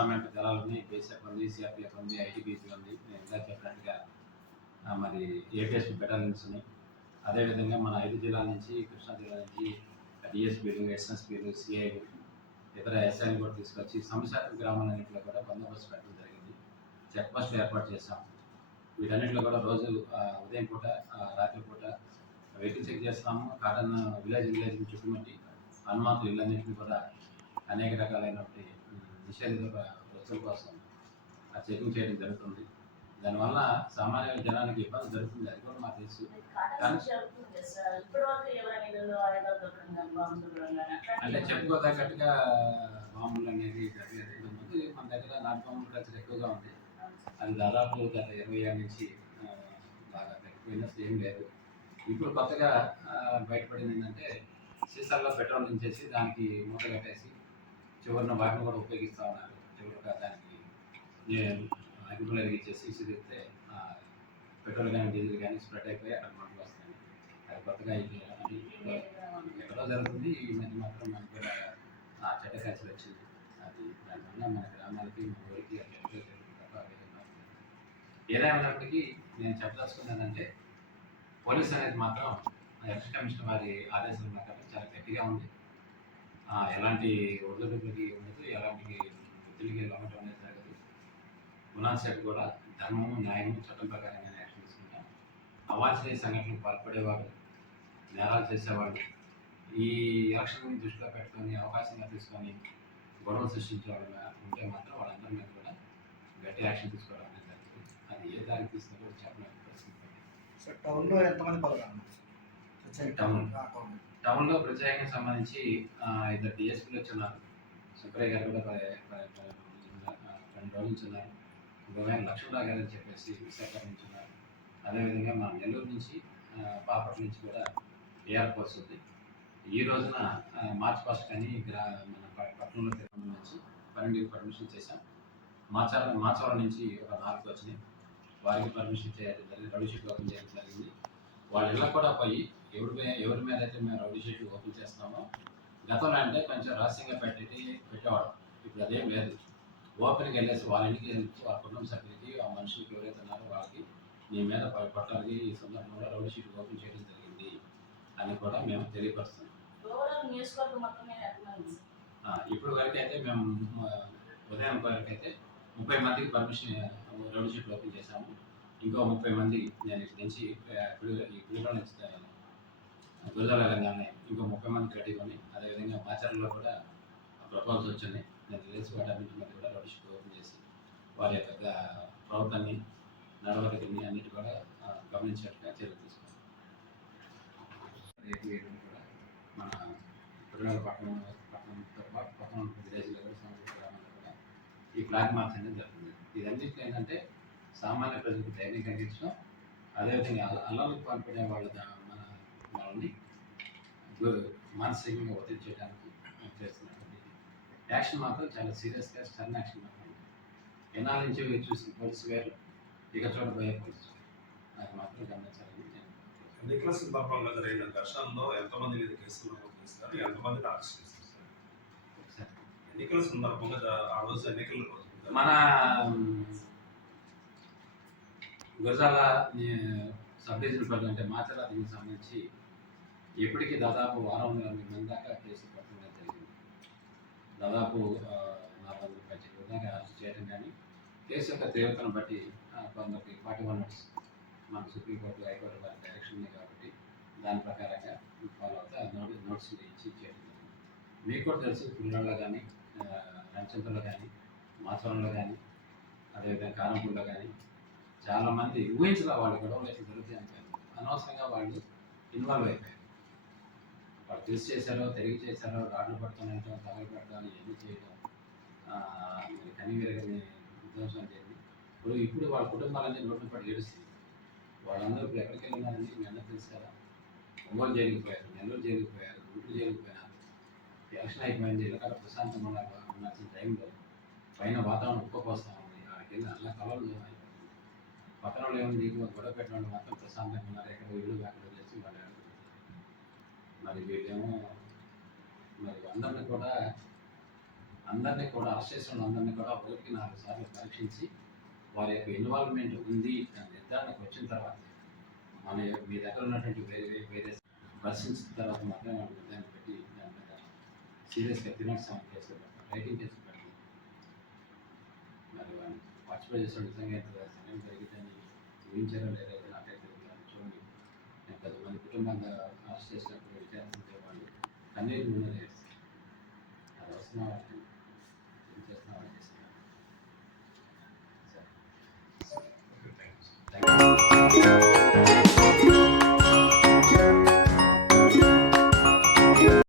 Government దళాలు ఉన్నాయి BSF ఉంది సిఆర్పిఎఫ్ ఉంది ఐటీబీపీ ఉంది నేను ఇంకా చెప్పినట్టుగా మరి ఏపీఎస్పీ బెటాలియన్స్ ఉన్నాయి. అదేవిధంగా మన ఐదు జిల్లాల నుంచి కృష్ణా జిల్లా నుంచి డిఎస్పీలు ఎస్ఎస్పీలు సిఐలు ఇతర ఎస్ఐలు కూడా తీసుకొచ్చి సమశాతం గ్రామాలన్నింటిలో కూడా బందోబస్తు పెట్టడం జరిగింది. చెక్ పోస్టులు ఏర్పాటు చేశాం. వీటన్నింటిలో కూడా రోజు ఉదయం పూట రాత్రి పూట వెహికల్ చెక్ చేస్తాము కాటన్ విలేజ్ విలేజ్ చుట్టుముట్టి హనుమాతులు ఇళ్ళన్నింటినీ కూడా అనేక రకాలైనటువంటి నిషేధిత వస్తువుల కోసం ఆ చెకింగ్ చేయడం జరుగుతుంది. దానివల్ల సామాన్య జనానికి ఇబ్బంది జరుగుతుంది. అది కూడా మాకు తెలుసు. అంటే చెప్పుకోదగ్గట్టుగా మామూలు అనేది జరిగేది మన దగ్గర నాటు మామూలు కల్చర్ ఎక్కువగా ఉంది. అది దాదాపు గత ఇరవై ఏళ్ళ నుంచి బాగా తగ్గిపోయినా ఏం లేదు. ఇప్పుడు కొత్తగా బయటపడింది ఏంటంటే సీసాల్లో పెట్రోల్ దించేసి దానికి మూట కట్టేసి చివరిన వాటిని కూడా ఉపయోగిస్తూ ఉన్నారు. చివరిగా దానికి అగ్గిపులు వెలిగించేసి సీసీ తెస్తే పెట్రోల్ కానీ డీజిల్ కానీ స్ప్రెడ్ అయిపోయి అక్కడ మంటలు వస్తాయి. అది కొత్తగా ఇది అది ఎక్కడో జరుగుతుంది. ఈ మధ్య మాత్రం మనకి కూడా ఆ చెడ్డ కల్చర్ వచ్చింది అది దానివల్ల మన గ్రామాలకి మన ఊరికి అది ఎక్కడో జరుగుతుంది తప్ప ఏదేమైనప్పటికీ నేను చెప్పదలుచుకున్నానంటే పోలీస్ అనేది మాత్రం ఎలక్షన్ కమిషన్ వారి ఆదేశాల ప్రకారం చాలా గట్టిగా ఉంది. ఎలాంటి ఎలాంటి ఒడిదుడుకులకి ఉండదు ఎలాంటి వృత్తులకి లొంగటం అనేది జరగదు. గుణాల్ సెట్ కూడా ధర్మము న్యాయము చట్టం ప్రకారంగా యాక్షన్ తీసుకుంటాం అవాంఛనీయ సంఘటనలకు పాల్పడేవాడు నేరాలు చేసేవాడు ఈ ఎలక్షన్ దృష్టిలో పెట్టుకొని అవకాశంగా తీసుకొని గొడవలు సృష్టించేవాడు ఉంటే మాత్రం వాళ్ళందరి మీద కూడా గట్టి యాక్షన్ తీసుకోవడం అనేది జరుగుతుంది. అది ఏ దారికి తీసుకున్నా కూడా చెప్పలేని పరిస్థితి. సార్ టౌన్లో ఎంతమంది పలుకున్నారు టౌన్. టౌన్. టౌన్లో ప్రత్యేకంగా సంబంధించి ఇద్దరు డిఎస్పీలు వచ్చున్నారు. సుప్రయ్య గారు కూడా రెండు రోజుల నుంచి ఉన్నారు. ఆయన లక్ష్మణరావు గారు అని చెప్పేసి విశాఖ నుంచి ఉన్నారు. అదేవిధంగా మన నెల్లూరు నుంచి బాపట్ల నుంచి కూడా ఏఆర్ ఫోర్స్ ఉంది. ఈ రోజున మార్చ్ ఫస్ట్ కానీ గ్రా మన పట్టణంలో తిరుమల నుంచి పన్నెండు పర్మిషన్ చేశాం. మాచార మాచవరం నుంచి ఒక నాలుగు వచ్చినాయి. వారికి పర్మిషన్ చేయడం జరిగింది ఓపెన్ చేయడం జరిగింది. వాళ్ళ ఇళ్ళకి కూడా పోయి ఎవరి మీద ఎవరి మీద అయితే మేము రౌడీ షీట్ ఓపెన్ చేస్తామో గతంలో అంటే కొంచెం రహస్యంగా పెట్టి పెట్టేవాడు ఇప్పుడు అదేం లేదు. ఓపెన్కి వెళ్ళేసి వాళ్ళ ఇంటికి వెళ్ళి వాళ్ళ కుటుంబ సభ్యులకి ఆ మనుషులకి ఎవరైతే ఉన్నారో వాళ్ళకి నీ మీద ప- పట్టాలకి ఈ సందర్భంలో రౌడీ షీట్ ఓపెన్ చేయడం జరిగింది అని కూడా మేము తెలియపరుస్తున్నాం. ఆ, ఇప్పుడు వరకు అయితే మేము ఆ, ఉదయం వరకు అయితే ముప్పై మందికి పర్మిషన్ రౌడీ షీట్ ఓపెన్ చేశాము. ఇంకో ముప్పై మంది నేను ఇక్కడి నుంచి ఆ, పిడుగు- ఈ పిడుగుల నుంచి గురజాల వెళ్ళగానే ఇంకో ముప్పై మంది కట్టుకొని అదేవిధంగా మాచర్లో కూడా ప్రపోజల్స్ వచ్చినాయి నేను తెలిసి వాటన్నింటి మీద కూడా రౌడీ ఓపెన్ చేసి వారి యొక్క ప్రవర్తనని నడవడికని అన్నిటి కూడా గమనించేట్టుగా చర్యలు తీసుకున్నాం కూడా మన తిరుమల పట్టణం పట్టణంతో పాటు పట్టణం విలేజ్లో కూడా గ్రామాల్లో కూడా ఈ ఫ్లాగ్ మార్చ్ అనేది జరుగుతుంది. ఇదన్నిటికీ ఏంటంటే సామాన్య ప్రజలకు ధైర్యం కలిగించడం అదేవిధంగా అల్ల అల్లలకు పాల్పడే వాళ్ళ మన వాళ్ళని గు- మానసికంగా ఒత్తిడి చేయడానికి చేస్తున్నటువంటి యాక్షన్ మాత్రం చాలా సీరియస్గా స్టర్న్ యాక్షన్ మాత్రం ఎన్నాళ్ళ నుంచి చూసిన పోలీసు వేరు ఇక చూడబోయే పోలీసు. అది మాత్రం గమనించాలని ఎన్నికల సందర్భంగా జరిగిన ఘర్షణలో ఎంతమంది మీద కేసులు చేస్తారు ఎంతమందిని అరెస్ట్ చేస్తారు ఎన్నికల సందర్భంగా ఆ రోజు ఎన్నికల మన గురజాల సబ్ డివిజన్ అంటే మాచర్ల దీనికి సంబంధించి ఇప్పటికీ దాదాపు వారం వందల మంది దాకా కేసులు పట్టడం జరిగింది. దాదాపు నాలుగు వందల పైచీల దాకా అరెస్ట్ చేయడం కానీ కేసు యొక్క తీవ్రతను బట్టి కొందరికి ఫార్టీ వన్ నోట్స్ మన సుప్రీంకోర్టు హైకోర్టు వారి డైరెక్షన్ ఉంది కాబట్టి దాని ప్రకారంగా ఫాలో అవుతా నోటీస్ నోట్స్ ఇచ్చి చేయడం జరిగింది. మీకు కూడా తెలుసు పిల్లల్లో కానీ రంచంతలో కానీ మాచవరంలో కానీ అదేవిధంగా కారంపూర్లో కానీ చాలామంది ఊహించలే వాళ్ళు గొడవలు అయితే జరుగుతాయి అనుకోలేదు అనవసరంగా వాళ్ళు ఇన్వాల్వ్ అయిపోయారు. వాళ్ళు తెలిసి చేశారో తెలివి చేశారో రాడ్లు పడుతున్నాయటం తగలు పెట్టాలి ఇవన్నీ చేయడం ఆ, విధ్వంసం చేయండి ఇప్పుడు ఇప్పుడు వాళ్ళ కుటుంబాలన్నీ రోడ్డు పడి ఏడుస్తుంది. వాళ్ళందరూ ఇప్పుడు ఎక్కడికి వెళ్ళినారని మీ అందరూ తెలుసు కదా. ఒంగోలు జైలుకి పోయారు నెల్లూరు జైలుకి పోయారు గుంటూరు జైలుకి పోయినారు. ఎలక్షన్ అయిపోయింది ఇక్కడ ప్రశాంతంగా ఉండాల్సిన టైంలో పైన వాతావరణం ఉక్కపోస్తా ఉంది. ఆడికి వెళ్ళి అలా కలవలు పక్కన వాళ్ళు ఏముంది గొడవ పెట్టడం వాళ్ళు మాత్రం ప్రశాంతంగా ఉన్నారు. ఎక్కడ ఇల్లు అక్కడ చేసి వాళ్ళు మరి వీళ్ళేమో మరి అందరిని కూడా అందరినీ కూడా అరెస్ట్ చేసిన అందరినీ కూడా ఒకరికి నాలుగు సార్లు పరీక్షించి వారి యొక్క ఇన్వాల్వ్మెంట్ ఉంది అని నిర్ధారణకు వచ్చిన తర్వాత మన మీ దగ్గర ఉన్నటువంటి వేరే వేరే పరిశీలించిన తర్వాత మాత్రమే మనం నిర్ధారణ పెట్టి దాని మీద సీరియస్గా తినోత్సవం కేసులు పెడతాం రైటింగ్ కేసులు పెడతాం మరి వాళ్ళు పార్టిసిపేట్ చేసిన నిజంగా ఎంత సమయం జరిగిందని లేదో అయితే నాకైతే తెలియదు చూడండి. నేను కొంతమంది కుటుంబంగా అరెస్ట్ చేసినప్పుడు విద్యార్థులు వాళ్ళు కన్నీరు నూనె అది అవసరం